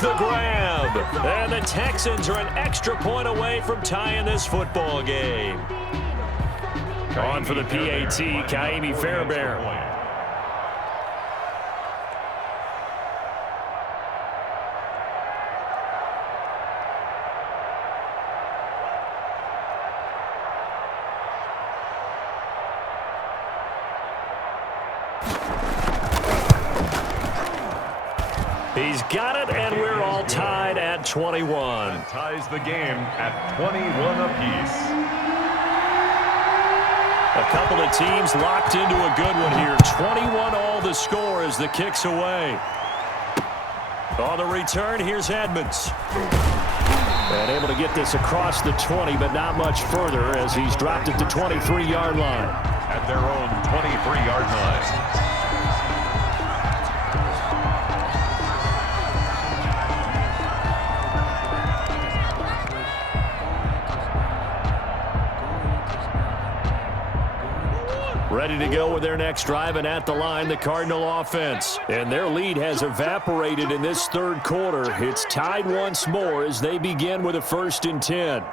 the grab. And the Texans are an extra point away from tying this football game. On for the PAT, Ka'imi Fairbairn. He's got it, and we're all tied at 21. That ties the game at 21 apiece. A couple of teams locked into a good one here. 21 all the score as the kick's away. On the return, here's Edmonds. And able to get this across the 20, but not much further as he's dropped it to 23-yard line. At their own 23-yard line. Ready to go with their next drive, and at the line, the Cardinal offense. And their lead has evaporated in this third quarter. It's tied once more as they begin with a 1st and 10.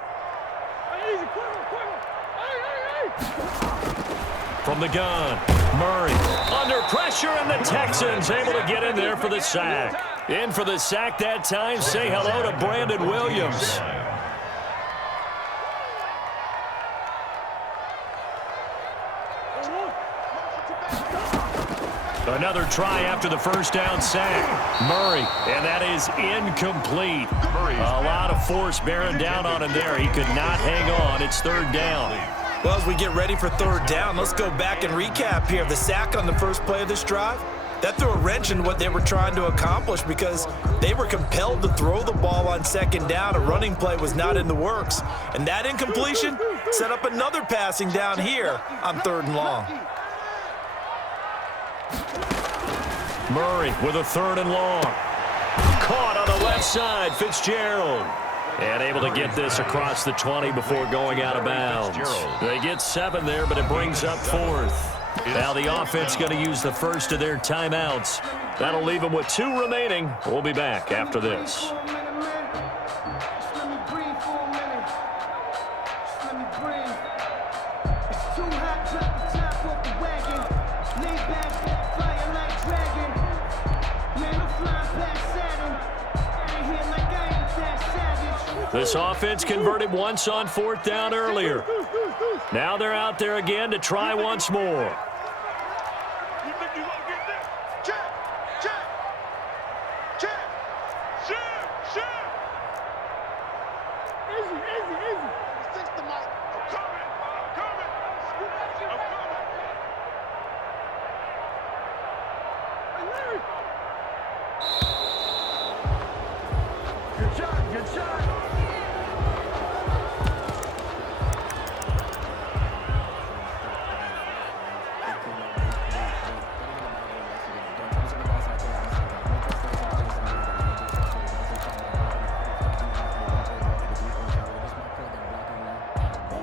From the gun, Murray under pressure, and the Texans able to get in there for the sack. In for the sack that time, say hello to Brandon Williams. Another try after the first down sack. Murray, and that is incomplete. A lot of force bearing down on him there. He could not hang on. It's 3rd down. Well, as we get ready for 3rd down, let's go back and recap here. The sack on the first play of this drive, that threw a wrench in what they were trying to accomplish because they were compelled to throw the ball on 2nd down. A running play was not in the works. And that incompletion set up another passing down here on 3rd and long. Murray with a 3rd and long. Caught on the left side, Fitzgerald. And able to get this across the 20 before going out of bounds. They get 7 there, but it brings up 4th. Now the offense going to use the first of their timeouts. That'll leave them with 2 remaining. We'll be back after this. This offense converted once on 4th down earlier. Now they're out there again to try once more.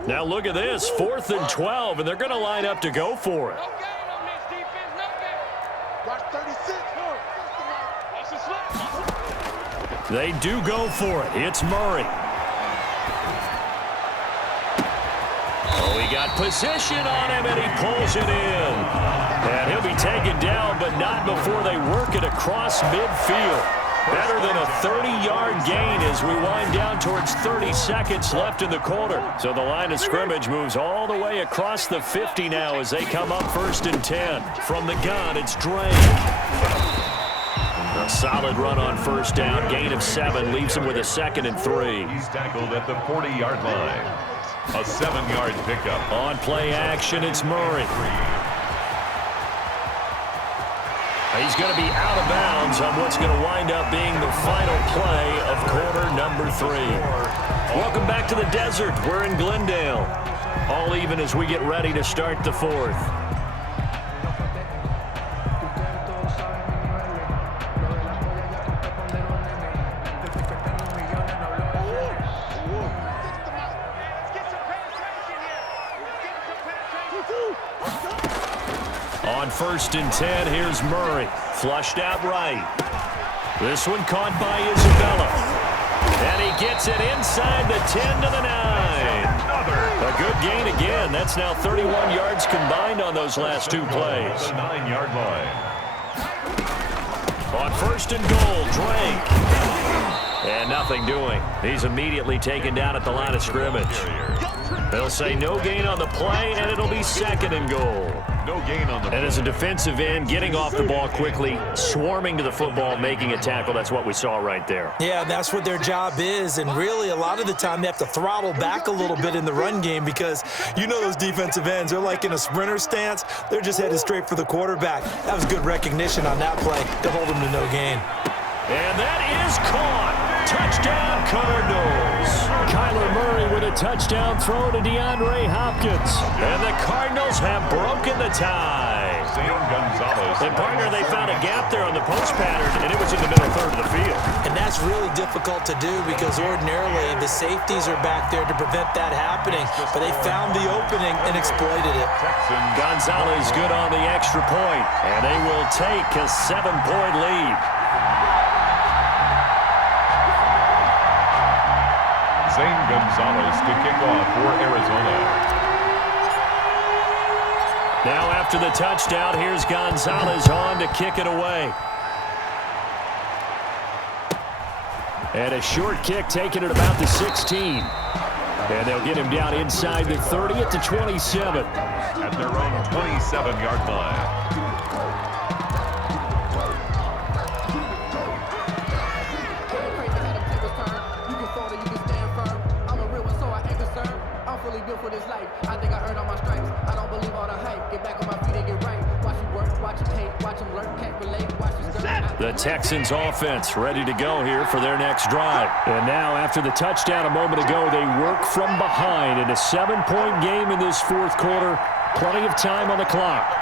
Now look at this, 4th and 12, and they're going to line up to go for it. They do go for it. It's Murray. Oh, he got position on him, and he pulls it in. And he'll be taken down, but not before they work it across midfield. Better than a 30-yard gain as we wind down towards 30 seconds left in the quarter. So the line of scrimmage moves all the way across the 50 now as they come up 1st and 10. From the gun, it's Drake. A solid run on 1st down. Gain of 7 leaves him with a 2nd and 3. He's tackled at the 40-yard line. A 7-yard pickup. On play action, it's Murray. He's going to be out of bounds on what's going to wind up being the final play of quarter number 3. Welcome back to the desert. We're in Glendale. All even as we get ready to start the 4th. On 1st and 10, here's Murray. Flushed out right. This one caught by Isabella. And he gets it inside the 10 to the 9. A good gain again. That's now 31 yards combined on those last two plays. The 9-yard line. On first and goal, Drake. And nothing doing. He's immediately taken down at the line of scrimmage. They'll say no gain on the play, and it'll be second and goal. No gain on the play. And as a defensive end, getting off the ball quickly, swarming to the football, making a tackle, that's what we saw right there. Yeah, that's what their job is, and really a lot of the time they have to throttle back a little bit in the run game because you know those defensive ends, they're like in a sprinter stance. They're just headed straight for the quarterback. That was good recognition on that play to hold them to no gain. And that is caught. Touchdown, Cardinals. Kyler Murray with a touchdown throw to DeAndre Hopkins. And the Cardinals have broken the tie. Zane Gonzalez. And, partner, they found a gap there on the post pattern, and it was in the middle third of the field. And that's really difficult to do because ordinarily the safeties are back there to prevent that happening. But they found the opening and exploited it. Gonzalez good on the extra point, and they will take a 7-point lead. Zane Gonzalez to kick off for Arizona. Now after the touchdown, here's Gonzalez on to kick it away. And a short kick taken at about the 16. And they'll get him down inside the 30 at the 27. At their own 27-yard line. For this life, I think I earned all my stripes. I don't believe all the hype. Get back on my feet and get right. Watch you work, watch you hate, watch them lurk, can't relate, watch you skirt. The Texans offense ready to go here for their next drive. And now after the touchdown a moment ago, they work from behind in a 7-point game in this fourth quarter. Plenty of time on the clock.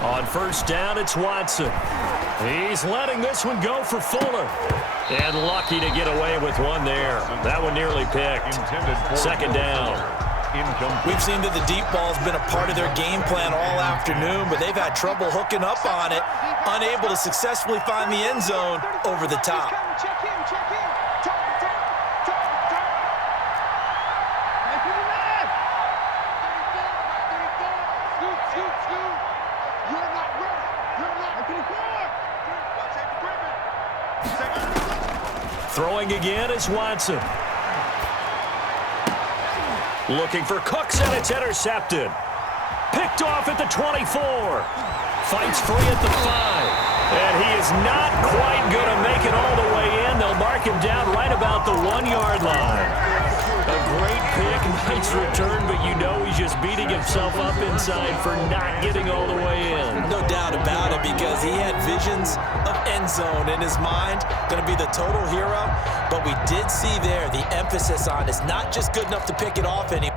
On first down, it's Watson. He's letting this one go for Fuller. And lucky to get away with one there. That one nearly picked. Second down. We've seen that the deep ball's been a part of their game plan all afternoon, but they've had trouble hooking up on it, unable to successfully find the end zone over the top. Throwing again is Watson. Looking for Cooks, and it's intercepted. Picked off at the 24. Fights free at the 5. And he is not quite going to make it all the way in. They'll mark him down right about the 1-yard line. A great pick, nice return, but you know he's just beating himself up inside for not getting all the way in. No doubt about it, because he had visions of end zone in his mind, going to be the total hero. But we did see there the emphasis on it's not just good enough to pick it off anymore.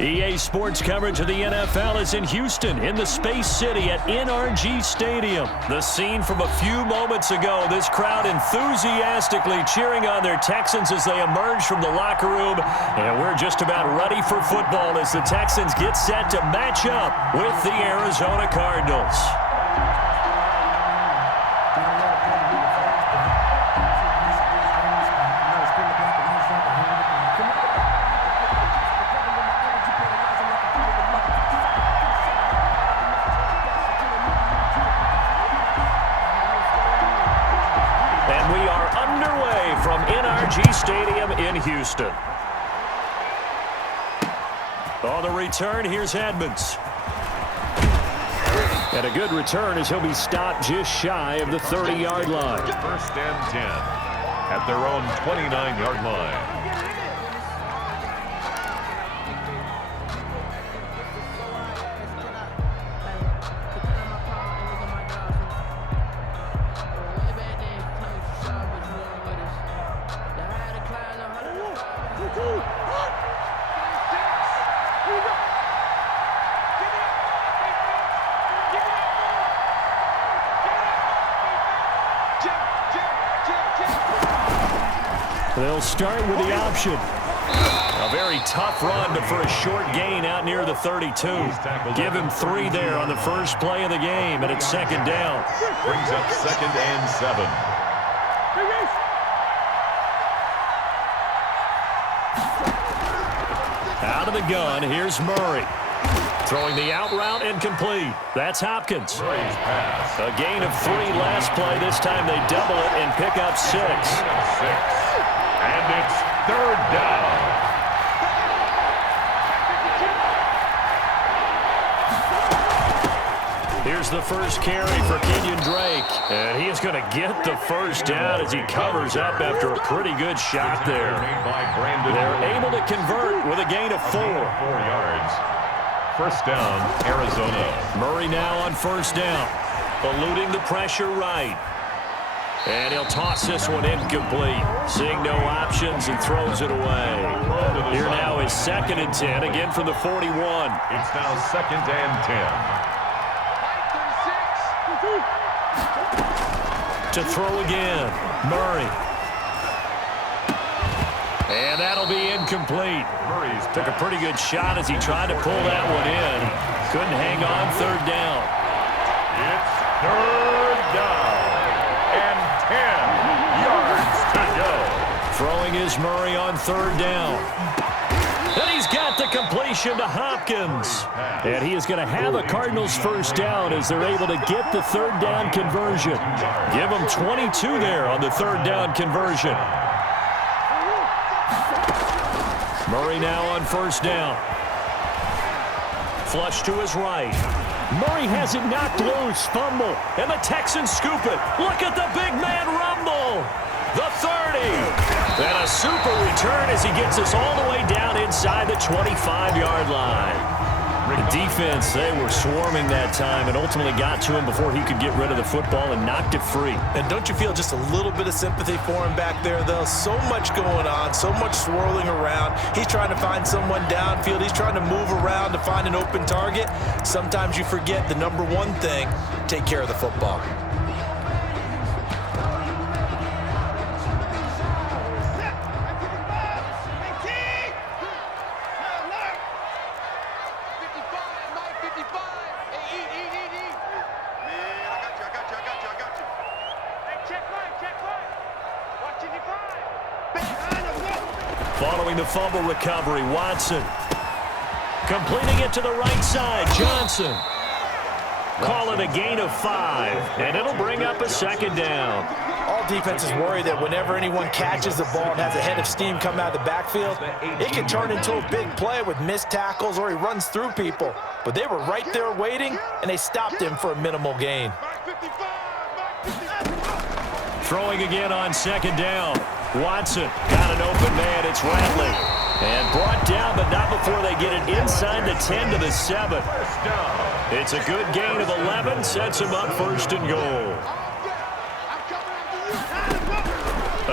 EA Sports coverage of the NFL is in Houston, in the Space City at NRG Stadium. The scene from a few moments ago, this crowd enthusiastically cheering on their Texans as they emerge from the locker room. And we're just about ready for football as the Texans get set to match up with the Arizona Cardinals. Stadium in Houston. On the return, here's Edmonds. And a good return as he'll be stopped just shy of the 30-yard line. 1st and 10 at their own 29-yard line. They'll start with the option. A very tough run for a short gain out near the 32. Give him 3 there on the first play of the game, and it's 2nd down. Brings up 2nd and 7. Out of the gun, here's Murray. Throwing the out route incomplete. That's Hopkins. A gain of 3 last play. This time they double it and pick up 6. And it's 3rd down. Here's the first carry for Kenyon Drake. And he is going to get the first down as he covers up after a pretty good shot there. They're able to convert with a gain of 4. 4 yards. 1st down, Arizona. Murray now on 1st down. Eluding the pressure right. And he'll toss this one incomplete. Seeing no options and throws it away. Here now is 2nd and 10, again from the 41. It's now 2nd and 10. To throw again, Murray. And that'll be incomplete. Took a pretty good shot as he tried to pull that one in. Couldn't hang on 3rd down. It's 3rd down. And 10 yards to go. Throwing is Murray on 3rd down. And he's got the completion to Hopkins. And he is going to have a Cardinals 1st down as they're able to get the 3rd down conversion. Give them 22 there on the 3rd down conversion. Murray now on 1st down. Flush to his right. Murray has it knocked loose. Fumble. And the Texans scoop it. Look at the big man rumble. The 30. And a super return as he gets us all the way down inside the 25-yard line. The defense, they were swarming that time and ultimately got to him before he could get rid of the football and knocked it free. And don't you feel just a little bit of sympathy for him back there, though? So much going on, so much swirling around. He's trying to find someone downfield. He's trying to move around to find an open target. Sometimes you forget the number one thing, take care of the football. Following the fumble recovery, Watson. Completing it to the right side, Johnson. Call it a gain of 5, and it'll bring up a 2nd down. All defenses worry that whenever anyone catches the ball and has a head of steam come out of the backfield, it can turn into a big play with missed tackles or he runs through people. But they were right there waiting, and they stopped him for a minimal gain. Throwing again on 2nd down. Watson got an open man. It's Ratley. And brought down, but not before they get it inside the 10 to the 7. It's a good gain of 11. Sets him up 1st and goal.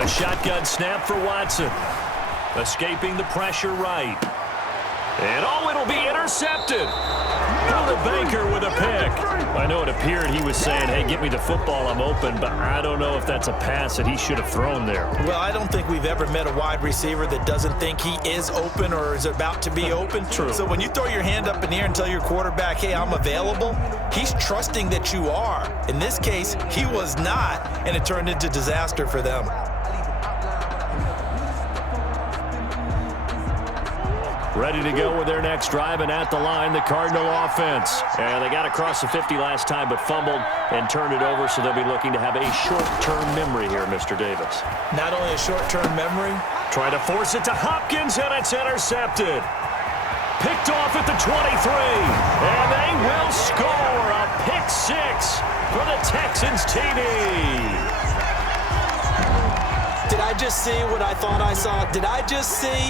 A shotgun snap for Watson. Escaping the pressure right. And it'll be intercepted. The banker with a pick. I know it appeared he was saying, hey, get me the football, I'm open, but I don't know if that's a pass that he should have thrown there. Well, I don't think we've ever met a wide receiver that doesn't think he is open or is about to be open. True. So when you throw your hand up in the air and tell your quarterback, hey, I'm available, he's trusting that you are. In this case, he was not, and it turned into disaster for them. Ready to go with their next drive, and at the line, the Cardinal offense. And they got across the 50 last time, but fumbled and turned it over, so they'll be looking to have a short-term memory here, Mr. Davis. Not only a short-term memory. Trying to force it to Hopkins, and it's intercepted. Picked off at the 23, and they will score a pick six for the Texans TD. Did I just see what I thought I saw? Did I just see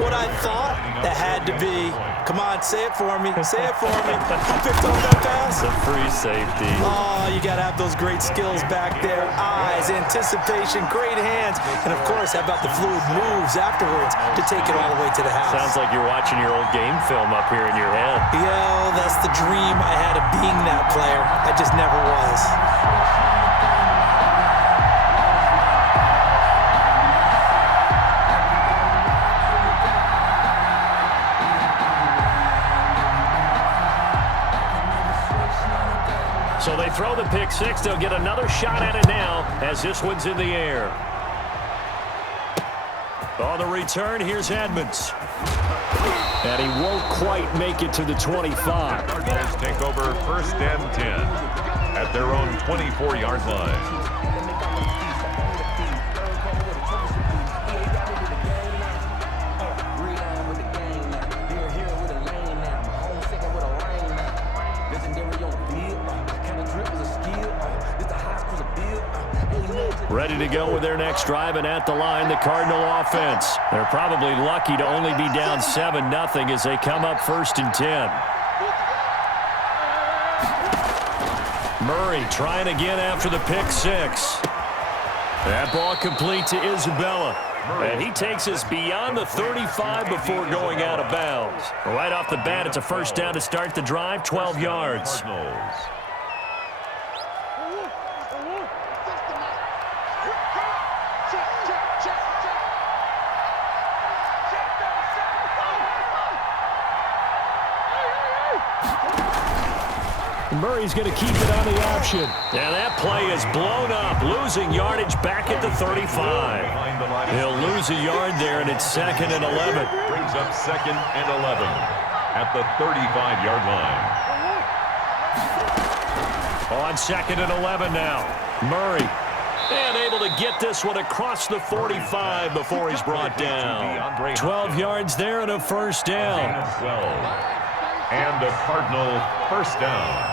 what I thought? That had to be. Come on, say it for me. Say it for me. Who picked up that pass? The free safety. Oh, you got to have those great skills back there. Eyes, anticipation, great hands. And, of course, how about the fluid moves afterwards to take it all the way to the house? Sounds like you're watching your old game film up here in your head. Yo, that's the dream I had of being that player. I just never was. So they throw the pick six. They'll get another shot at it now as this one's in the air. On the return, here's Edmonds. And he won't quite make it to the 25. Cardinals take over 1st and 10 at their own 24-yard line. Ready to go with their next drive, and at the line, the Cardinal offense. They're probably lucky to only be down 7-0 as they come up 1st and 10. Murray trying again after the pick six. That ball complete to Isabella. And he takes us beyond the 35 before going out of bounds. Right off the bat, it's a first down to start the drive, 12 yards. Cardinals. Murray's going to keep it on the option. And that play is blown up, losing yardage back at the 35. He'll lose a yard there, and it's 2nd and 11. Brings up 2nd and 11 at the 35-yard line. On 2nd and 11 now. Murray. And able to get this one across the 45 before he's brought down. 12 yards there and a first down. 12. And a Cardinal first down.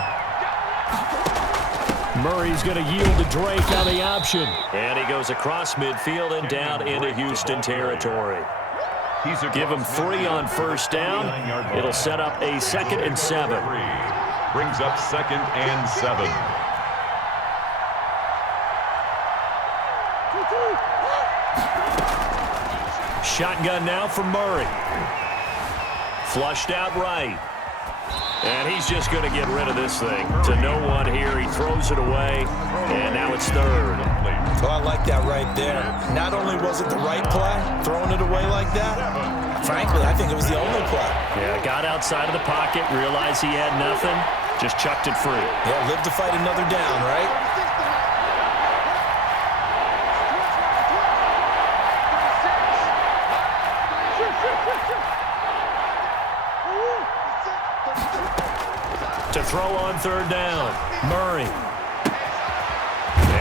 Murray's going to yield to Drake on the option. And he goes across midfield and down into Houston territory. Give him 3 on first down. It'll set up a 2nd and 7. Brings up 2nd and 7. Shotgun now for Murray. Flushed out right. And he's just going to get rid of this thing. To no one here. He throws it away. And now it's 3rd. Well, I like that right there. Not only was it the right play, throwing it away like that, frankly, I think it was the only play. Yeah, got outside of the pocket, realized he had nothing, just chucked it free. Yeah, live to fight another down, right? To throw on 3rd down, Murray.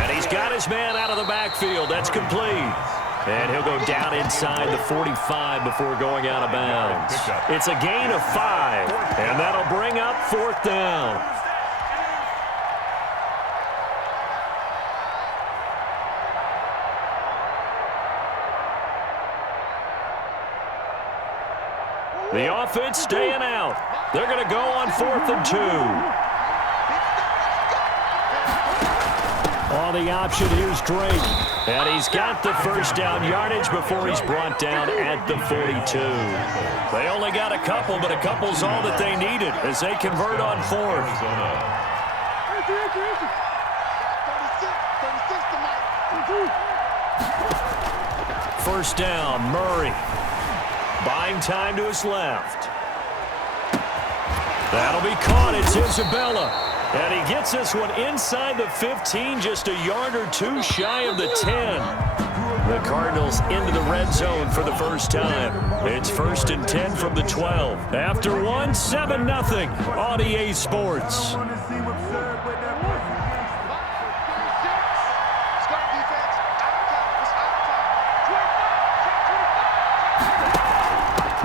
And he's got his man out of the backfield. That's complete. And he'll go down inside the 45 before going out of bounds. It's a gain of 5, and that'll bring up 4th down. The offense staying out. They're going to go on 4th and 2. on the option. Here's Drake. And he's got the first down yardage before he's brought down at the 42. They only got a couple, but a couple's all that they needed as they convert on fourth. First down, Murray. Buying time to his left. That'll be caught. It's Isabella. And he gets this one inside the 15, just a yard or two shy of the 10. The Cardinals into the red zone for the first time. It's 1st and 10 from the 12. After one, 7-0 on EA Sports.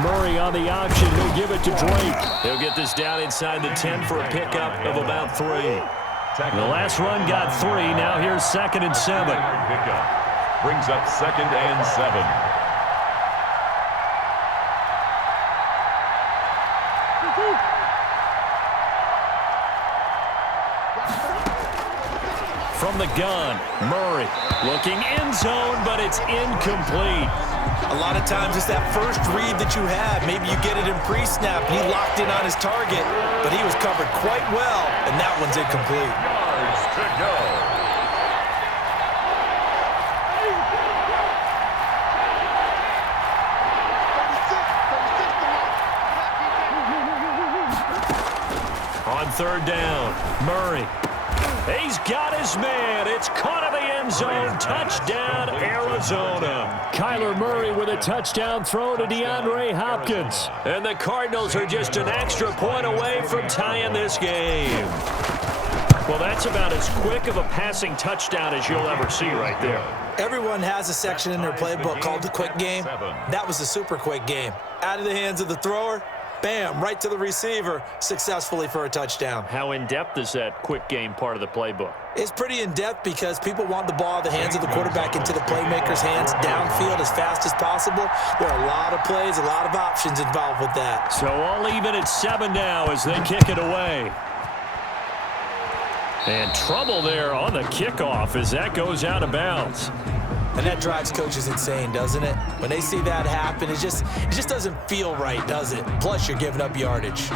Murray on the option. He'll give it to Drake. He'll get this down inside the 10 for a pickup of about 3. The last run got 3. Now here's 2nd and 7. Pickup brings up 2nd and 7. From the gun, Murray looking end zone, but it's incomplete. A lot of times it's that first read that you have. Maybe you get it in pre-snap, and he locked in on his target, but he was covered quite well, and that one's incomplete. Yards to go. On 3rd down, Murray. He's got his man. It's caught in the end zone. Touchdown, Arizona. Kyler Murray with a touchdown throw to DeAndre Hopkins. And the Cardinals are just an extra point away from tying this game. Well, that's about as quick of a passing touchdown as you'll ever see right there. Everyone has a section in their playbook called the quick game. That was the super quick game. Out of the hands of the thrower, bam, right to the receiver, successfully for a touchdown. How in-depth is that quick game part of the playbook? It's pretty in-depth because people want the ball out of the hands of the quarterback into the playmaker's hands downfield as fast as possible. There are a lot of plays, a lot of options involved with that. So all even at 7 now as they kick it away. And trouble there on the kickoff as that goes out of bounds. And that drives coaches insane, doesn't it? When they see that happen, it just doesn't feel right, does it? Plus, you're giving up yardage.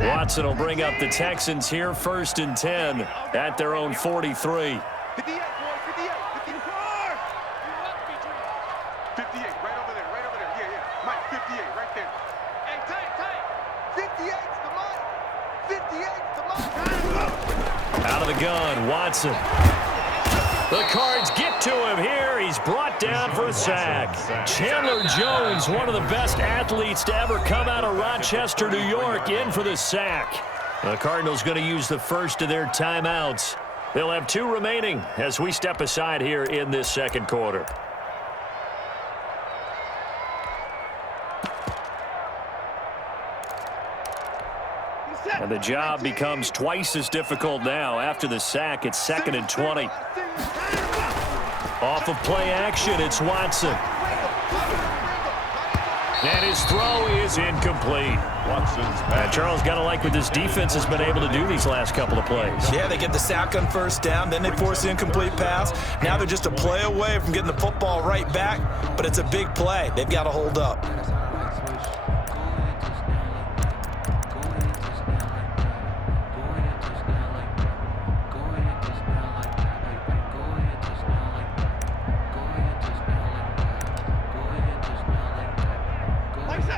Watson will bring up the Texans here, 1st and 10 at their own 43. 58, boy, 58, 54. 58, right over there, yeah. Mike, 58, right there. Hey, tight. 58's the Mike. Out of the gun, Watson. The Cards get to him here. He's brought down for a sack. Chandler Jones, one of the best athletes to ever come out of Rochester, New York, in for the sack. The Cardinals going to use the first of their timeouts. They'll have 2 remaining as we step aside here in this 2nd quarter. And the job becomes twice as difficult now. After the sack, it's 2nd and 20. Off of play action, it's Watson. And his throw is incomplete. Watson's And Charles, got to like what this defense has been able to do these last couple of plays. Yeah, they get the sack on 1st down, then they force the incomplete pass. Now they're just a play away from getting the football right back, but it's a big play. They've got to hold up.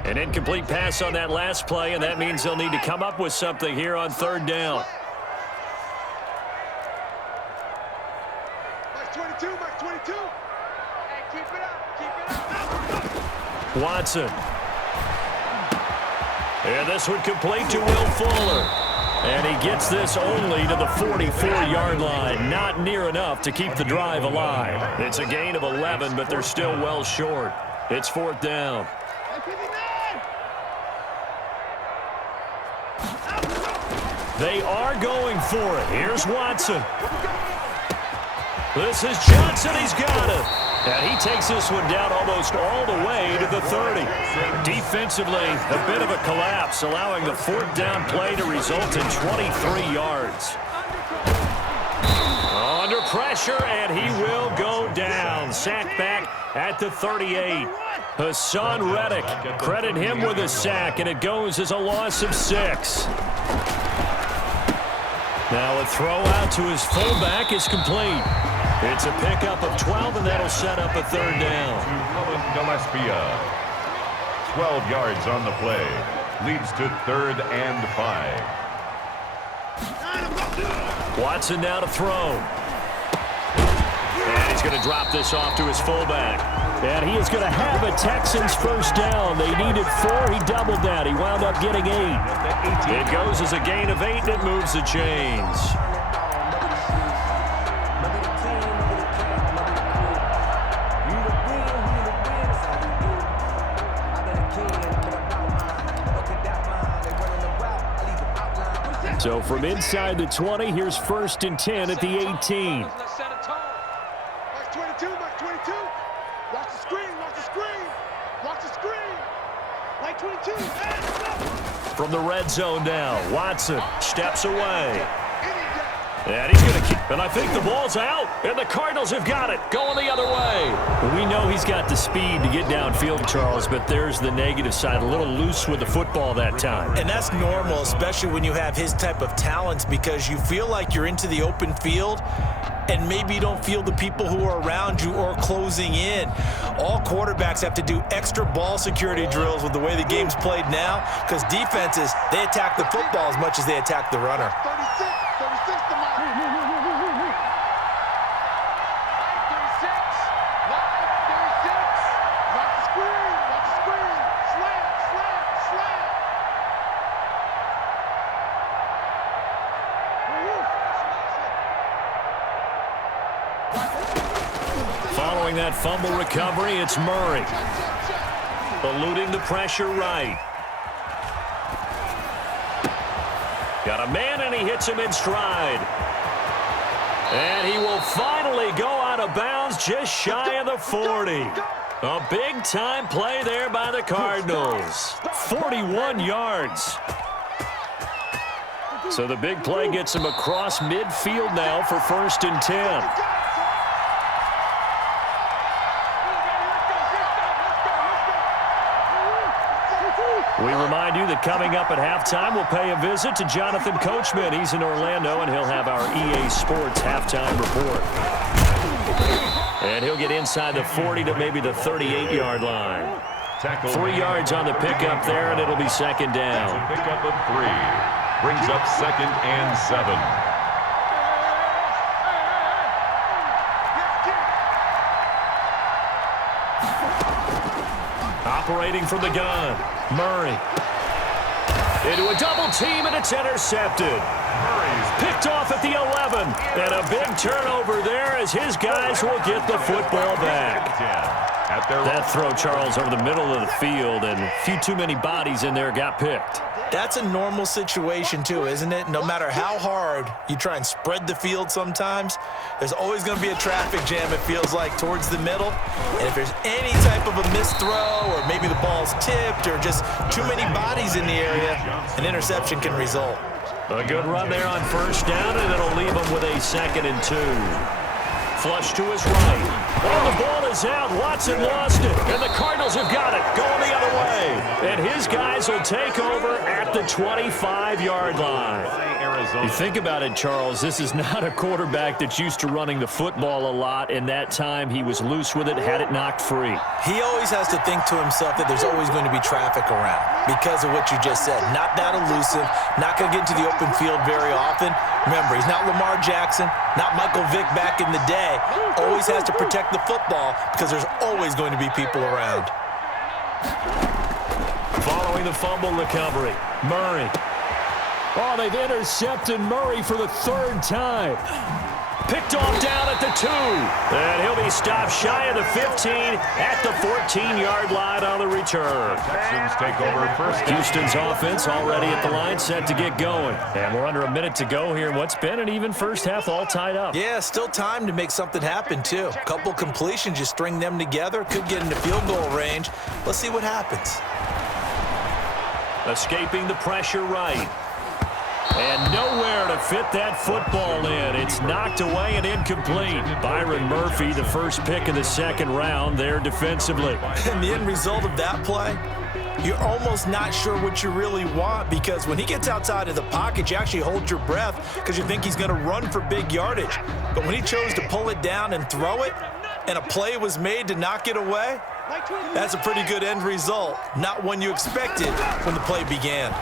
An incomplete pass on that last play, and that means they'll need to come up with something here on 3rd down. Mike 22. Hey, keep it up. Watson. And this one complete to Will Fuller. And he gets this only to the 44-yard line. Not near enough to keep the drive alive. It's a gain of 11, but they're still well short. It's 4th down. They are going for it. Here's Watson. This is Johnson. He's got it. And he takes this one down almost all the way to the 30. Defensively, a bit of a collapse, allowing the fourth down play to result in 23 yards. Under pressure, and he will go down. Sacked back at the 38. Hassan Reddick, credit him with a sack, and it goes as a loss of 6. Now a throw out to his fullback is complete. It's a pickup of 12, and that'll set up a third down. Cullen Gillespie. 12 yards on the play. Leads to 3rd and 5. Watson now to throw. And he's going to drop this off to his fullback. And he is going to have a Texans first down. They needed 4. He doubled that. He wound up getting 8. It goes as a gain of 8, and it moves the chains. So from inside the 20, here's 1st and 10 at the 18. Mark 22, Mark 22. Watch the screen, watch the screen. Watch the screen. Like 22. From the red zone now, Watson steps away. And he's going to keep, and I think the ball's out, and the Cardinals have got it, going the other way. We know he's got the speed to get downfield, Charles, but there's the negative side, a little loose with the football that time. And that's normal, especially when you have his type of talents, because you feel like you're into the open field, and maybe you don't feel the people who are around you or closing in. All quarterbacks have to do extra ball security drills with the way the game's played now, because defenses, they attack the football as much as they attack the runner. 36 to my 36. Watch the screen, watch the screen. Slam, slam, slam. Following that fumble recovery, it's Murray. Eluding the pressure right. Got a man, and he hits him in stride. And he will finally go out of bounds just shy of the 40. A big-time play there by the Cardinals. 41 yards. So the big play gets him across midfield now for 1st and 10. We remind you that coming up at halftime, we'll pay a visit to Jonathan Coachman. He's in Orlando, and he'll have our EA Sports halftime report. And he'll get inside the 40 to maybe the 38-yard line. 3 yards on the pickup there, and it'll be 2nd down. Pickup of 3. Brings up 2nd and 7. Operating from the gun, Murray. Into a double team, and it's intercepted. Murray's picked off at the 11. And a big turnover there as his guys will get the football back. That throw, Charles, over the middle of the field, and a few too many bodies in there got picked. That's a normal situation too, isn't it? No matter how hard you try and spread the field sometimes, there's always going to be a traffic jam, it feels like, towards the middle. And if there's any type of a missed throw, or maybe the ball's tipped, or just too many bodies in the area, an interception can result. A good run there on 1st down, and it'll leave him with a 2nd and 2. Flush to his right. Oh, the ball is out. Watson lost it. And the Cardinals have got it. Going the other way. And his guys will take over at the 25-yard line. You think about it, Charles, this is not a quarterback that's used to running the football a lot, and that time he was loose with it, had it knocked free. He always has to think to himself that there's always going to be traffic around because of what you just said. Not that elusive, not going to get into the open field very often. Remember, he's not Lamar Jackson, not Michael Vick back in the day. Always has to protect the football because there's always going to be people around. Following the fumble recovery, Murray. Oh, they've intercepted Murray for the 3rd time. Picked off down at the 2. And he'll be stopped shy of the 15 at the 14-yard line on the return. Texans take over first. Houston's offense already at the line, set to get going. And we're under a minute to go here in what's been an even first half, all tied up. Yeah, still time to make something happen, too. Couple completions, you string them together, could get into field goal range. Let's see what happens. Escaping the pressure right. And nowhere to fit that football in. It's knocked away and incomplete. Byron Murphy, the first pick of the second round there defensively. And the end result of that play, you're almost not sure what you really want, because when he gets outside of the pocket, you actually hold your breath because you think he's going to run for big yardage. But when he chose to pull it down and throw it, and a play was made to knock it away, that's a pretty good end result. Not one you expected when the play began.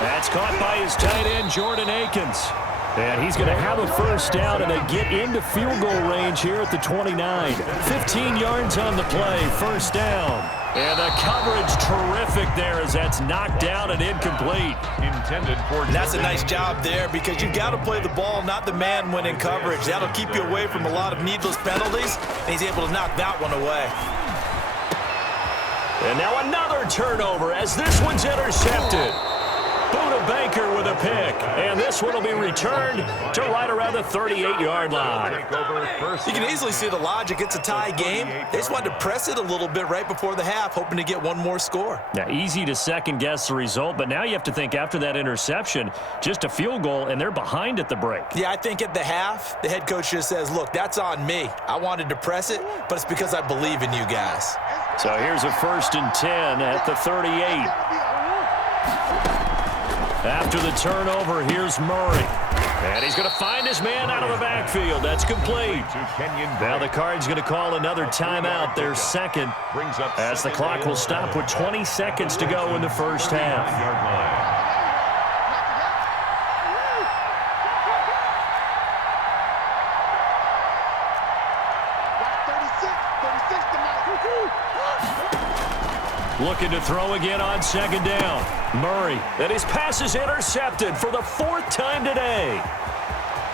That's caught by his tight end, Jordan Akins. And he's going to have a first down, and they get into field goal range here at the 29. 15 yards on the play, first down. And the coverage terrific there as that's knocked down and incomplete. Intended for. That's a nice job there, because you've got to play the ball, not the man when in coverage. That'll keep you away from a lot of needless penalties, and he's able to knock that one away. And now another turnover as this one's intercepted. Buda Baker with a pick, and this one will be returned to right around the 38-yard line. You can easily see the logic. It's a tie game. They just wanted to press it a little bit right before the half, hoping to get one more score. Now, easy to second-guess the result, but now you have to think after that interception, just a field goal, and they're behind at the break. Yeah, I think at the half, the head coach just says, look, that's on me. I wanted to press it, but it's because I believe in you guys. So here's a 1st and 10 at the 38. After the turnover, here's Murray. And he's going to find his man out of the backfield. That's complete. Now the Cards going to call another timeout, their second, as the clock will stop with 20 seconds to go in the first half. Looking to throw again on second down. Murray, and his pass is intercepted for the 4th time today.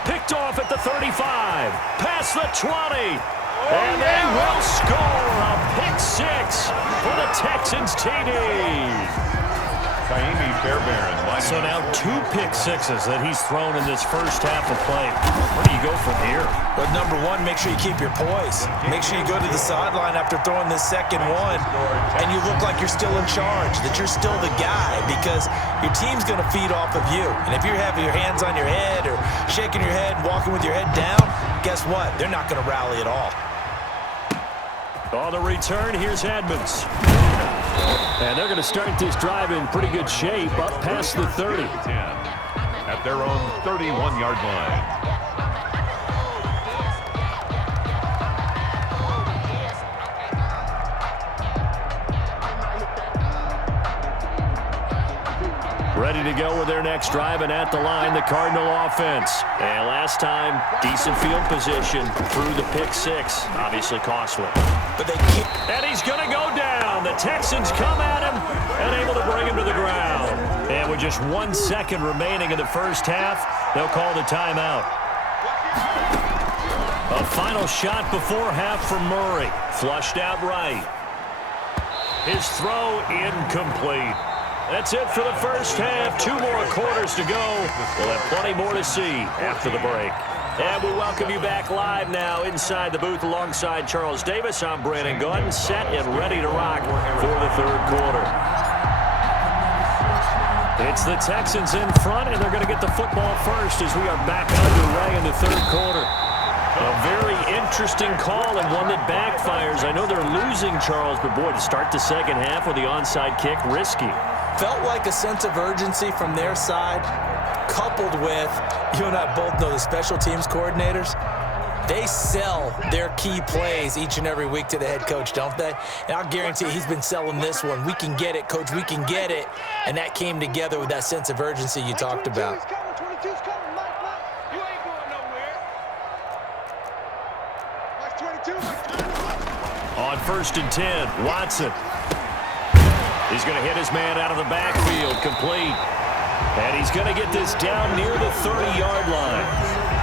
Picked off at the 35, past the 20, and they will score a pick 6 for the Texans TD. Kaimi Fairbairn. So now 2 pick sixes that he's thrown in this first half of play. Where do you go from here? But number one, make sure you keep your poise. Make sure you go to the sideline after throwing this second one, and you look like you're still in charge, that you're still the guy, because your team's going to feed off of you. And if you're having your hands on your head or shaking your head, walking with your head down, guess what? They're not going to rally at all. On the return, here's Edmonds. And they're going to start this drive in pretty good shape, up past the 30. At their own 31-yard line. Ready to go with their next drive, and at the line, the Cardinal offense. And last time, decent field position through the pick 6. Obviously costly. But they keep. And he's going to go down. The Texans come at him and able to bring him to the ground. And with just 1 second remaining in the first half, they'll call the timeout. A final shot before half from Murray. Flushed out right. His throw incomplete. That's it for the first half. 2 more quarters to go. We'll have plenty more to see after the break. And we welcome you back live now inside the booth alongside Charles Davis. I'm Brandon Gunn, set and ready to rock for the third quarter. It's the Texans in front, and they're going to get the football first as we are back underway in the third quarter. A very interesting call and one that backfires. I know they're losing, Charles, but boy, to start the second half with the onside kick, risky. Felt like a sense of urgency from their side, coupled with, you and I both know the special teams coordinators, they sell their key plays each and every week to the head coach, don't they? And I'll guarantee he's been selling this one. We can get it, coach, we can get it. And that came together with that sense of urgency you talked about. On 1st and 10, Watson. He's going to hit his man out of the backfield, complete. And he's going to get this down near the 30-yard line.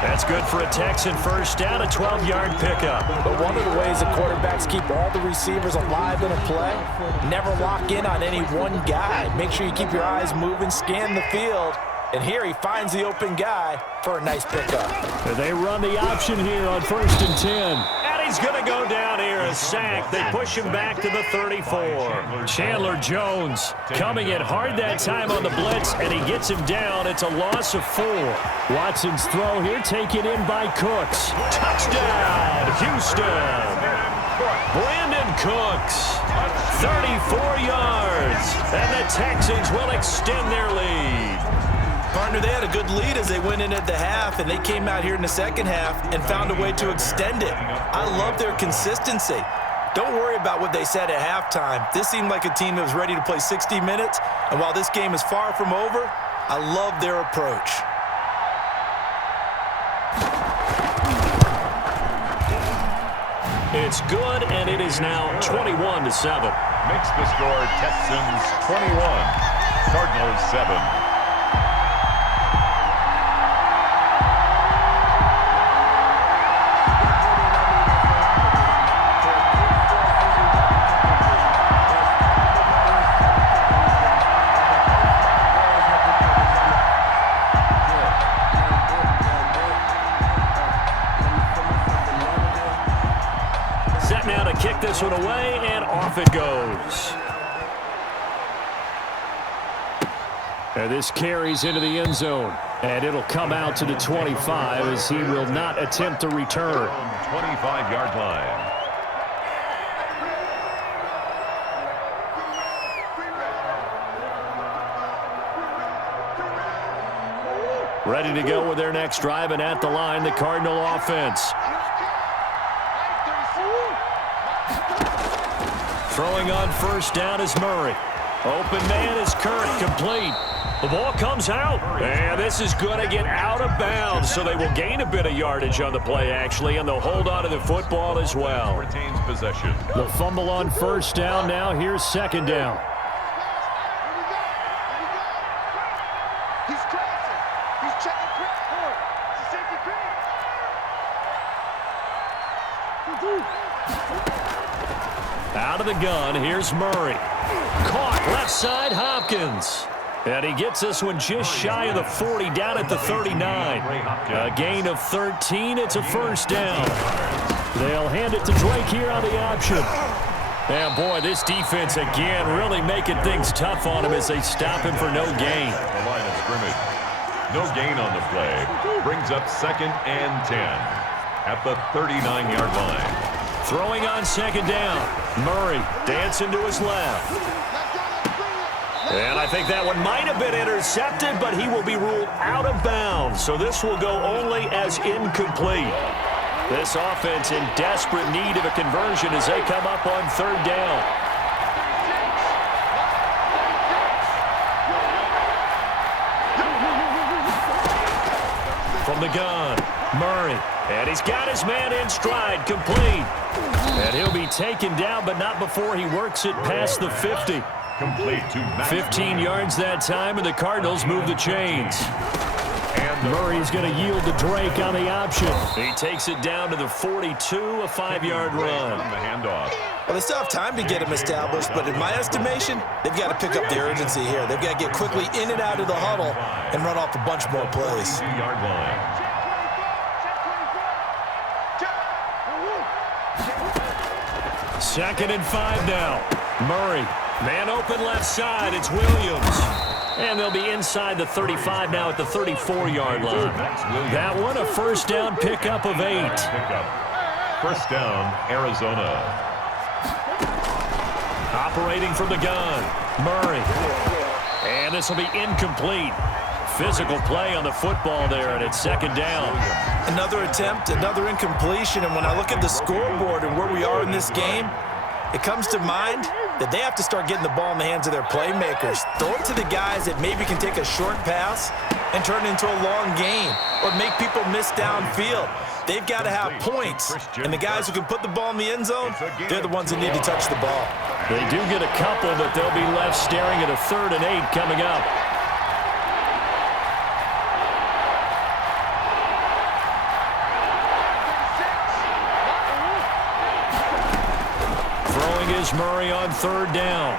That's good for a Texan first down, a 12-yard pickup. But one of the ways the quarterbacks keep all the receivers alive in a play, never lock in on any one guy. Make sure you keep your eyes moving, scan the field. And here he finds the open guy for a nice pickup. They run the option here on 1st and 10. And he's going to go down here, a sack. They push him back to the 34. Chandler Jones coming in hard that time on the blitz, and he gets him down. It's a loss of 4. Watson's throw here taken in by Cooks. Touchdown, Houston. Brandon Cooks, 34 yards. And the Texans will extend their lead. Partner, they had a good lead as they went in at the half, and they came out here in the second half and found a way to extend it. I love their consistency. Don't worry about what they said at halftime. This seemed like a team that was ready to play 60 minutes, and while this game is far from over, I love their approach. It's good, and it is now 21-7. Makes the score Texans 21, Cardinals 7. Kick this one away, and off it goes. And this carries into the end zone, and it'll come out to the 25 as he will not attempt to return. 25-yard line. Ready to go with their next drive, and at the line, the Cardinal offense. Throwing on first down is Murray. Open man is Kirk, complete. The ball comes out, and this is going to get out of bounds, so they will gain a bit of yardage on the play, actually, and they'll hold on to the football as well. Retains possession. The fumble on first down. Now here's second down. He's crossing. He's checking quick forward. It's a safety quick. Out of the gun, here's Murray. Caught left side, Hopkins. And he gets this one just shy of the 40, down at the 39. A gain of 13, it's a first down. They'll hand it to Drake here on the option. And boy, this defense again really making things tough on him as they stop him for no gain. The line of scrimmage. No gain on the play. Brings up 2nd and 10 at the 39-yard line. Throwing on second down. Murray dancing to his left. And I think that one might have been intercepted, but he will be ruled out of bounds. So this will go only as incomplete. This offense in desperate need of a conversion as they come up on third down. From the gun, Murray. And he's got his man in stride, complete. And he'll be taken down, but not before he works it past the 50. Complete to Max 15 yards that time, and the Cardinals move the chains. And Murray's going to yield to Drake on the option. He takes it down to the 42, a 5-yard run. The handoff. Well, they still have time to get him established, but in my estimation, they've got to pick up the urgency here. They've got to get quickly in and out of the huddle and run off a bunch more plays. 2-yard line. Second and 5 now. Murray, man open left side. It's Williams. And they'll be inside the 35 now at the 34-yard line. That one, a first down pickup of 8. First down, Arizona. Operating from the gun, Murray. And this will be incomplete. Physical play on the football there, and it's second down. Another attempt, another incompletion, and when I look at the scoreboard and where we are in this game, it comes to mind that they have to start getting the ball in the hands of their playmakers. Throw it to the guys that maybe can take a short pass and turn it into a long gain or make people miss downfield. They've got to have points, and the guys who can put the ball in the end zone, they're the ones that need to touch the ball. They do get a couple, but they'll be left staring at a 3rd and 8 coming up. is Murray on third down.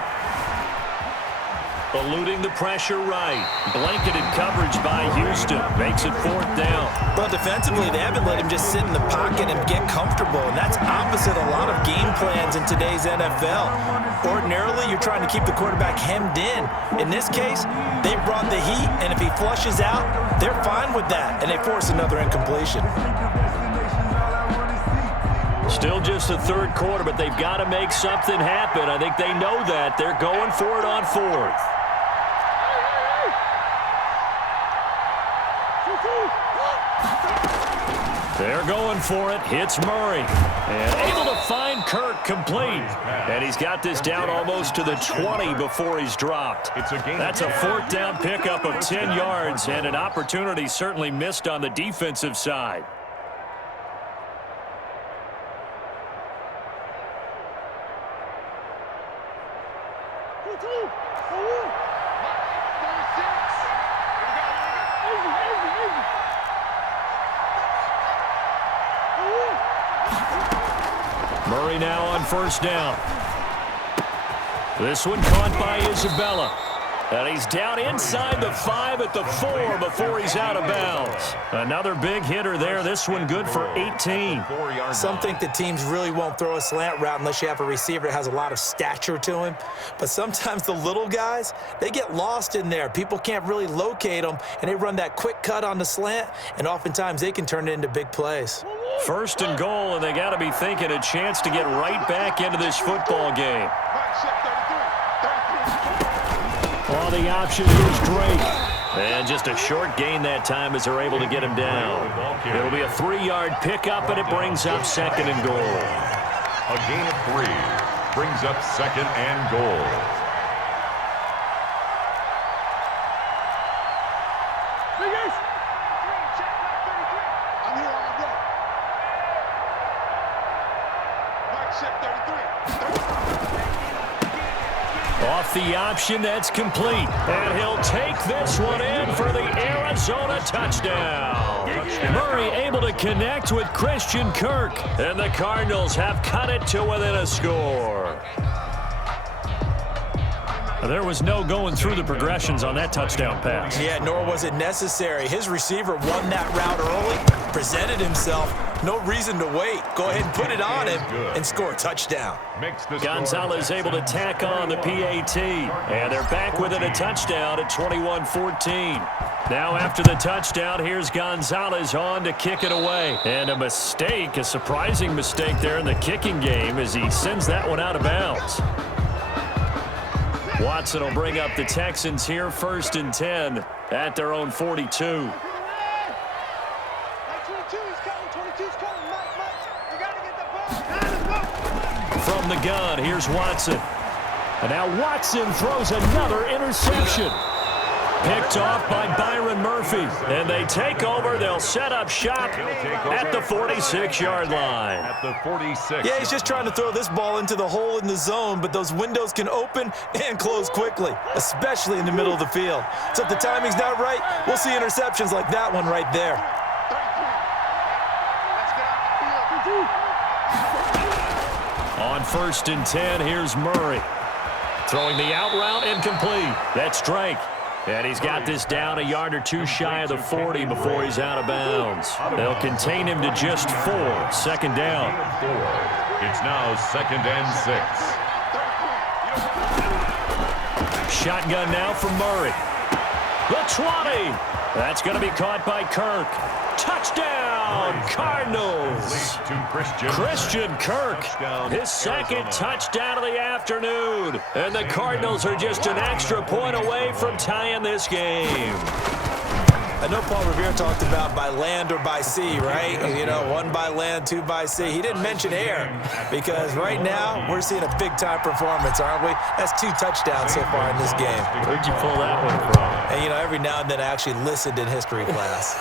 Eluding the pressure right. Blanketed coverage by Houston. Makes it fourth down. Well, defensively, they haven't let him just sit in the pocket and get comfortable, and that's opposite a lot of game plans in today's NFL. Ordinarily, you're trying to keep the quarterback hemmed in. In this case, they brought the heat, and if he flushes out, they're fine with that, and they force another incompletion. Still just the third quarter, but they've got to make something happen. I think they know that. They're going for it on fourth. They're going for it. Hits Murray. And able to find Kirk complete. And he's got this down almost to the 20 before he's dropped. That's a fourth down pickup of 10 yards and an opportunity certainly missed on the defensive side. Murray now on first down. This one caught by Isabella. And he's down inside the 5 at the 4 before he's out of bounds. Another big hitter there. This one good for 18. Some think that teams really won't throw a slant route unless you have a receiver that has a lot of stature to him. But sometimes the little guys, they get lost in there. People can't really locate them, and they run that quick cut on the slant, and oftentimes they can turn it into big plays. First and goal, and they got to be thinking a chance to get right back into this football game. Well, the option is Drake. And just a short gain that time as they're able to get him down. It'll be a 3-yard pickup, and it brings up second and goal. A gain of 3 brings up second and goal. Off the option, that's complete. And he'll take this one in for the Arizona touchdown. Murray able to connect with Christian Kirk. And the Cardinals have cut it to within a score. There was no going through the progressions on that touchdown pass. Yeah, nor was it necessary. His receiver won that route early, presented himself. No reason to wait. Go ahead and put it on him and score a touchdown. Gonzalez able to tack on the PAT. And they're back within a touchdown at 21-14. Now after the touchdown, here's Gonzalez on to kick it away. And a mistake, a surprising mistake there in the kicking game as he sends that one out of bounds. Watson will bring up the Texans here, 1st and 10 at their own 42. From the gun, here's Watson. And now Watson throws another interception. Picked off by Byron Murphy. And they take over. They'll set up shop at the 46-yard line. At the 46. Yeah, he's just trying to throw this ball into the hole in the zone, but those windows can open and close quickly, especially in the middle of the field. So if the timing's not right, we'll see interceptions like that one right there. On 1st and 10, here's Murray. Throwing the out route incomplete. That's Drake. And he's got this down a yard or two shy of the 40 before he's out of bounds. They'll contain him to just 4. 2nd down. It's now 2nd and 6. Shotgun now from Murray. The 20. That's going to be caught by Kirk. Touchdown, Cardinals. Christian Kirk, his second touchdown of the afternoon. And the Cardinals are just an extra point away from tying this game. I know Paul Revere talked about by land or by sea, right? You know, 1 by land, 2 by sea. He didn't mention air because right now we're seeing a big-time performance, aren't we? That's 2 touchdowns so far in this game. Where'd you pull that one from? And, you know, every now and then I actually listened in history class.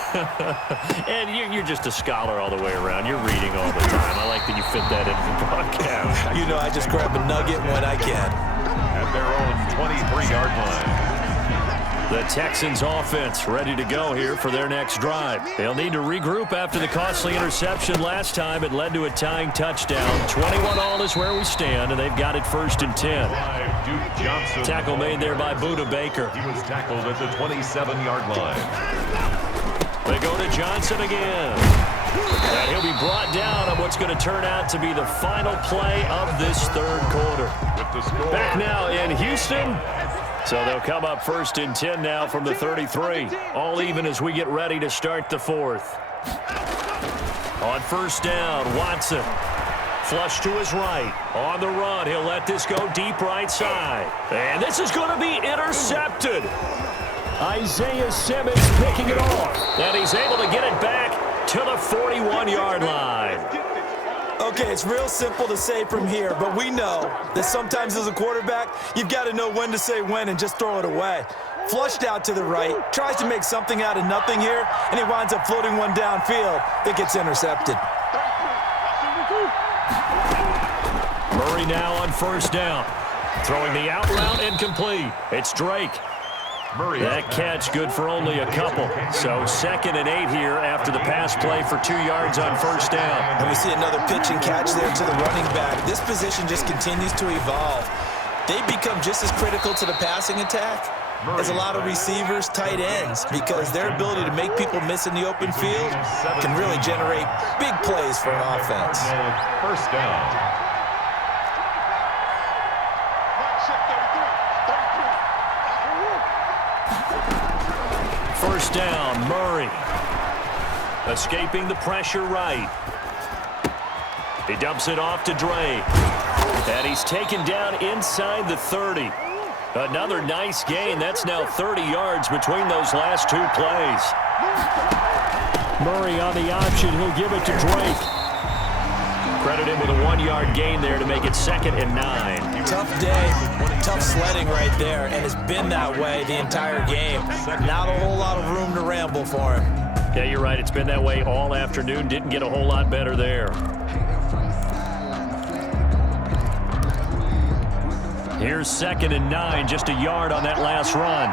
And you're just a scholar all the way around. You're reading all the time. I like that you fit that into the podcast. You know, I just grab a nugget when I can. At their own 23-yard line. The Texans offense ready to go here for their next drive. They'll need to regroup after the costly interception last time. It led to a tying touchdown. 21-all is where we stand, and they've got it 1st and 10. Duke Johnson. Tackle made there by Budda Baker. He was tackled at the 27-yard line. They go to Johnson again. And he'll be brought down on what's going to turn out to be the final play of this third quarter. With the score. Back now in Houston. So they'll come up 1st and 10 now from the 33. All even as we get ready to start the fourth. On 1st down, Watson. Flush to his right. On the run, he'll let this go deep right side. And this is going to be intercepted. Isaiah Simmons picking it off. And he's able to get it back to the 41-yard line. Okay, it's real simple to say from here, but we know that sometimes as a quarterback, you've got to know when to say when and just throw it away. Flushed out to the right, tries to make something out of nothing here, and he winds up floating one downfield that gets intercepted. Murray now on 1st down. Throwing the out route incomplete. It's Drake. Murray. That catch good for only a couple. So 2nd and 8 here after the pass play for 2 yards on 1st down. And we see another pitch and catch there to the running back. This position just continues to evolve. They become just as critical to the passing attack as a lot of receivers, tight ends, because their ability to make people miss in the open field can really generate big plays for an offense. 1st down. First down, Murray. Escaping the pressure right. He dumps it off to Drake. And he's taken down inside the 30. Another nice gain. That's now 30 yards between those last 2 plays. Murray on the option. He'll give it to Drake. Credit him with a 1-yard gain there to make it 2nd and 9. Tough day, tough sledding right there, and it's been that way the entire game. Not a whole lot of room to ramble for him. Yeah, you're right. It's been that way all afternoon. Didn't get a whole lot better there. Here's 2nd and 9, just a yard on that last run.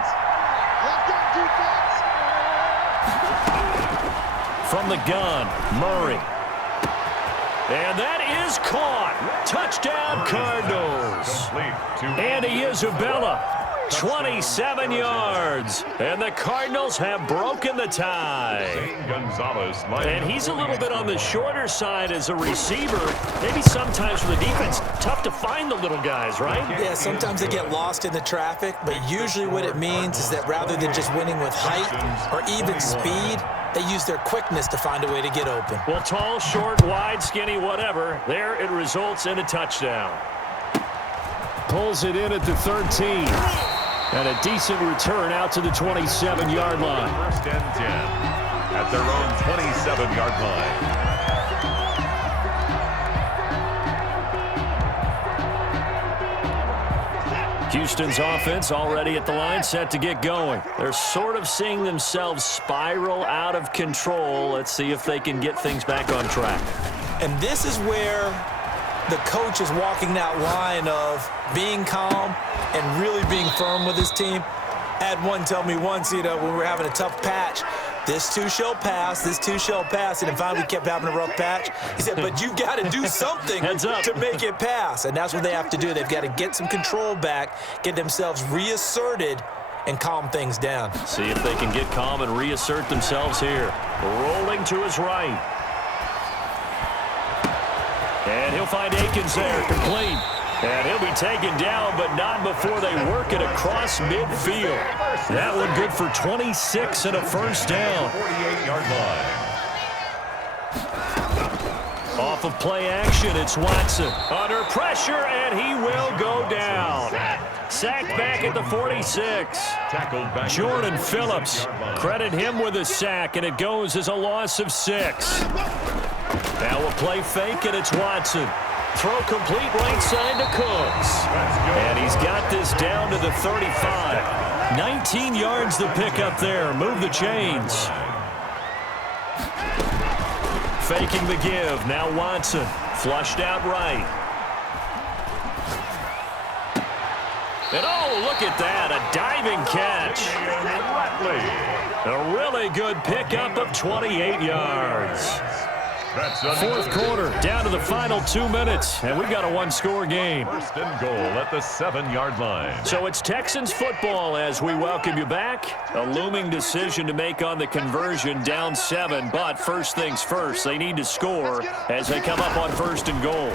From the gun, Murray. And that is caught. Touchdown, Cardinals. Andy Isabella, 27 yards. And the Cardinals have broken the tie. And he's a little bit on the shorter side as a receiver. Maybe sometimes for the defense, tough to find the little guys, right? Yeah, sometimes they get lost in the traffic, but usually what it means is that rather than just winning with height or even speed, they use their quickness to find a way to get open. Well, tall, short, wide, skinny, whatever. There it results in a touchdown. Pulls it in at the 13. And a decent return out to the 27-yard line. 1st and 10 at their own 27-yard line. Houston's offense already at the line, set to get going. They're sort of seeing themselves spiral out of control. Let's see if they can get things back on track. And this is where the coach is walking that line of being calm and really being firm with his team. I had one tell me once, when we were having a tough patch, this too shall pass, this too shall pass, and finally we kept having a rough patch. He said, but you've got to do something to make it pass, and that's what they have to do. They've got to get some control back, get themselves reasserted, and calm things down. See if they can get calm and reassert themselves here. Rolling to his right. And he'll find Akins there, complete. And he'll be taken down, but not before they work it across midfield. That one good for 26 and a first down. 48-yard line. Off of play action, it's Watson. Under pressure, and he will go down. Sacked back at the 46. Tackled back. Jordan Phillips, credit him with a sack, and it goes as a loss of 6. Now a play fake, and it's Watson. Throw complete right side to Cooks. And he's got this down to the 35. 19 yards to pick up there. Move the chains. Faking the give. Now Watson. Flushed out right. And oh, look at that, a diving catch. A really good pickup of 28 yards. Fourth quarter, down to the final 2 minutes, and we've got a one-score game. First and goal at the 7-yard line. So it's Texans football as we welcome you back. A looming decision to make on the conversion, down 7, but first things first, they need to score as they come up on first and goal.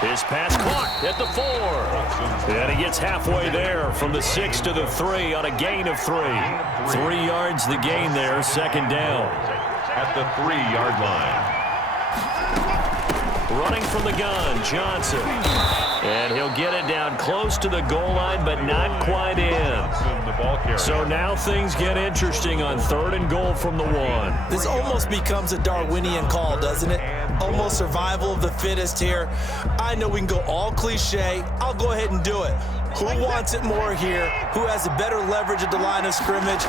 His pass caught at the 4. And he gets halfway there from the 6 to the 3 on a gain of 3. 3 yards the gain there, second down. At the 3-yard line. Running from the gun, Johnson. And he'll get it down close to the goal line, but not quite in. So now things get interesting on third and goal from the 1. This almost becomes a Darwinian call, doesn't it? Almost survival of the fittest here. I know we can go all cliche. I'll go ahead and do it. Who wants it more here? Who has a better leverage at the line of scrimmage?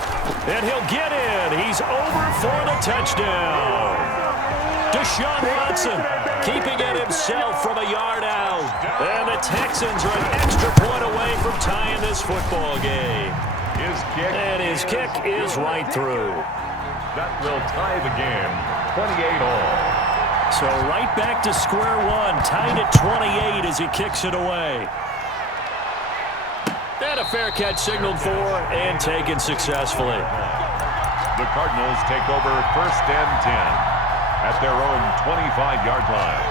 And he'll get in. He's over for the touchdown. Deshaun Watson keeping it himself from a yard out. And the Texans are an extra point away from tying this football game. His kick is right through. That will tie the game, 28 all. So right back to square one, tied at 28 as he kicks it away. And a fair catch signaled for and taken successfully. The Cardinals take over first and 10 at their own 25-yard line.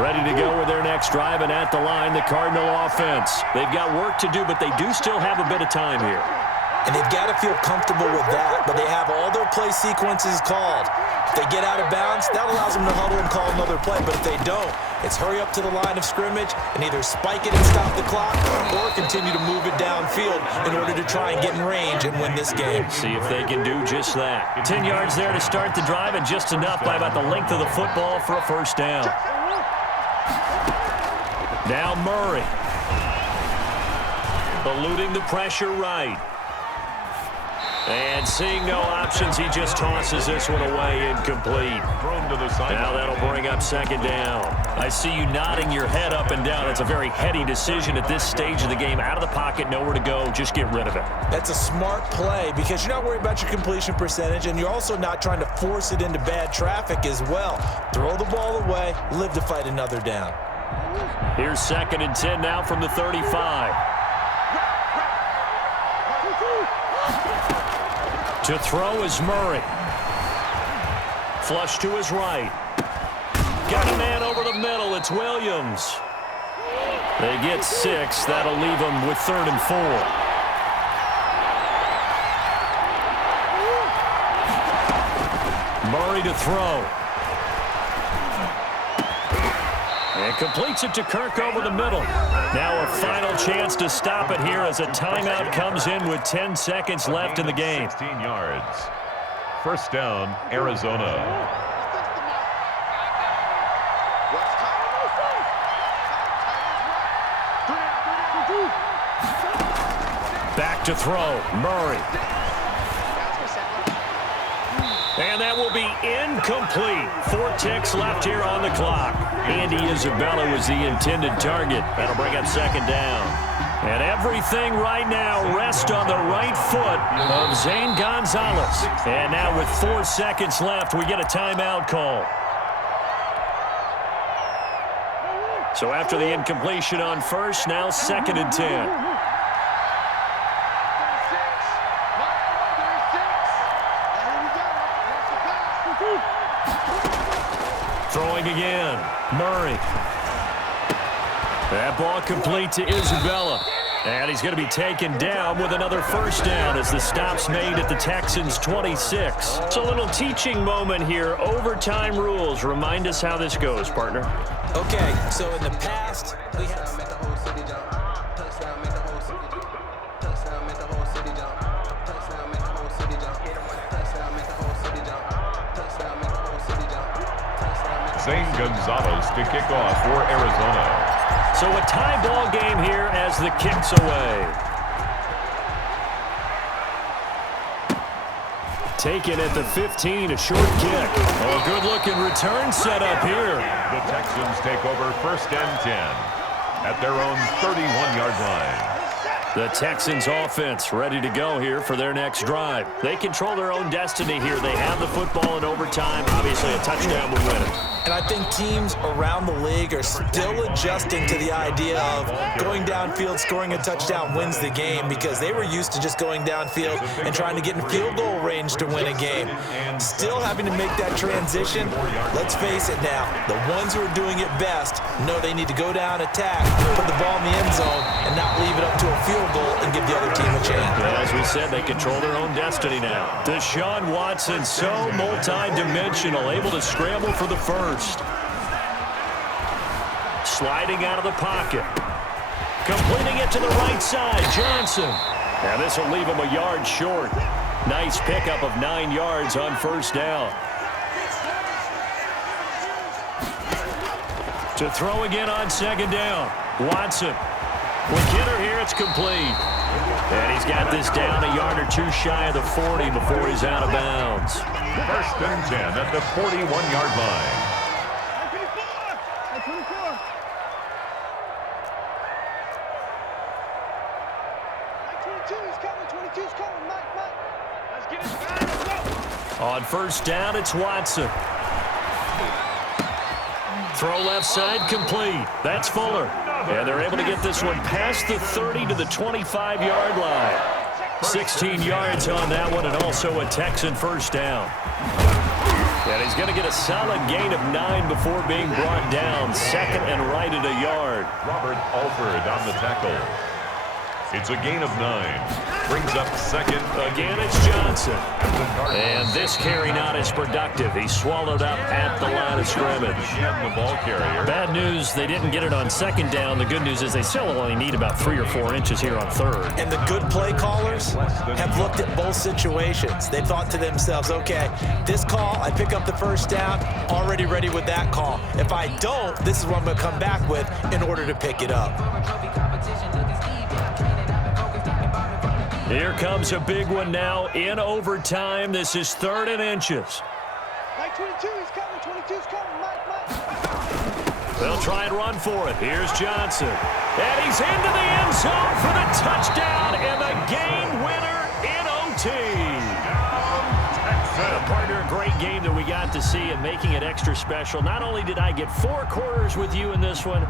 Ready to go with their next drive, and at the line, the Cardinal offense. They've got work to do, but they do still have a bit of time here. And they've got to feel comfortable with that, but they have all their play sequences called. If they get out of bounds, that allows them to huddle and call another play, but if they don't, it's hurry up to the line of scrimmage and either spike it and stop the clock or continue to move it downfield in order to try and get in range and win this game. See if they can do just that. 10 yards there to start the drive, and just enough by about the length of the football for a first down. Now Murray. Eluding the pressure right. And seeing no options, he just tosses this one away, incomplete. Now that'll bring up second down. I see you nodding your head up and down. It's a very heady decision at this stage of the game. Out of the pocket, nowhere to go. Just get rid of it. That's a smart play because you're not worried about your completion percentage, and you're also not trying to force it into bad traffic as well. Throw the ball away, live to fight another down. Here's second and 10 now from the 35. To throw is Murray. Flush to his right. Got a man over the middle. It's Williams. They get 6. That'll leave them with third and 4. Murray to throw. And completes it to Kirk over the middle. Now a final chance to stop it here as a timeout comes in with 10 seconds left in the game. 16 yards. First down, Arizona. Back to throw, Murray. And that will be incomplete. 4 ticks left here on the clock. Andy Isabella was the intended target. That'll bring up second down. And everything right now rests on the right foot of Zane Gonzalez. And now with 4 seconds left, we get a timeout call. So after the incompletion on first, now second and 10. Throwing again, Murray. That ball complete to Isabella. And he's going to be taken down with another first down as the stop's made at the Texans' 26. It's a little teaching moment here. Overtime rules. Remind us how this goes, partner. Okay, so in the past, we had... Zane Gonzalez to kick off for Arizona. So a tie ball game here as the kick's away. Taken at the 15, a short kick. A good-looking return set up here. The Texans take over first and 10. at their own 31-yard line. The Texans offense ready to go here for their next drive. They control their own destiny here. They have the football in overtime. Obviously, a touchdown would win it. And I think teams around the league are still adjusting to the idea of going downfield, scoring a touchdown wins the game, because they were used to just going downfield and trying to get in field goal range to win a game. Still having to make that transition. Let's face it now, the ones who are doing it best know they need to go down, attack, put the ball in the end zone, and not leave it up to a field goal and give the other team a chance. Well, as we said, they control their own destiny now. Deshaun Watson, so multi-dimensional, able to scramble for the first. Sliding out of the pocket. Completing it to the right side, Johnson. And this will leave him a yard short. Nice pickup of 9 yards on first down. To throw again on second down. Watson. With Kidder here, it's complete. And he's got this down a yard or two shy of the 40 before he's out of bounds. First and 10 at the 41-yard line. On first down, it's Watson. Throw left side, complete. That's Fuller. And they're able to get this one past the 30 to the 25-yard line. 16 yards on that one, and also a Texan first down. And he's going to get a solid gain of 9 before being brought down. Second and right at a yard. Robert Alford on the tackle. It's a gain of 9. Brings up second. Again, it's Johnson. And this carry not as productive. He swallowed up at the line of scrimmage. Again, the ball carrier. Bad news, they didn't get it on second down. The good news is they still only need about 3 or 4 inches here on third. And the good play callers have looked at both situations. They thought to themselves, okay, this call, I pick up the first down, already ready with that call. If I don't, this is what I'm going to come back with in order to pick it up. Here comes a big one now in overtime. This is 3rd and inches. Mike 22, he's coming. 22's coming. Mike. They'll try and run for it. Here's Johnson. And he's into the end zone for the touchdown and the game winner in OT. Partner, a great game that we got to see and making it extra special. Not only did I get 4 quarters with you in this one,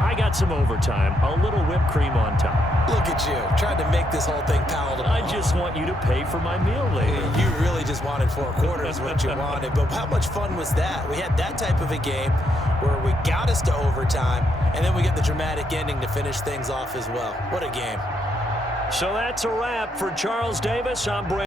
I got some overtime, a little whipped cream on top. Look at you, trying to make this whole thing palatable. I just want you to pay for my meal later. You really just wanted 4 quarters, what you wanted. But how much fun was that? We had that type of a game where we got us to overtime, and then we get the dramatic ending to finish things off as well. What a game. So that's a wrap for Charles Davis. I'm Brent.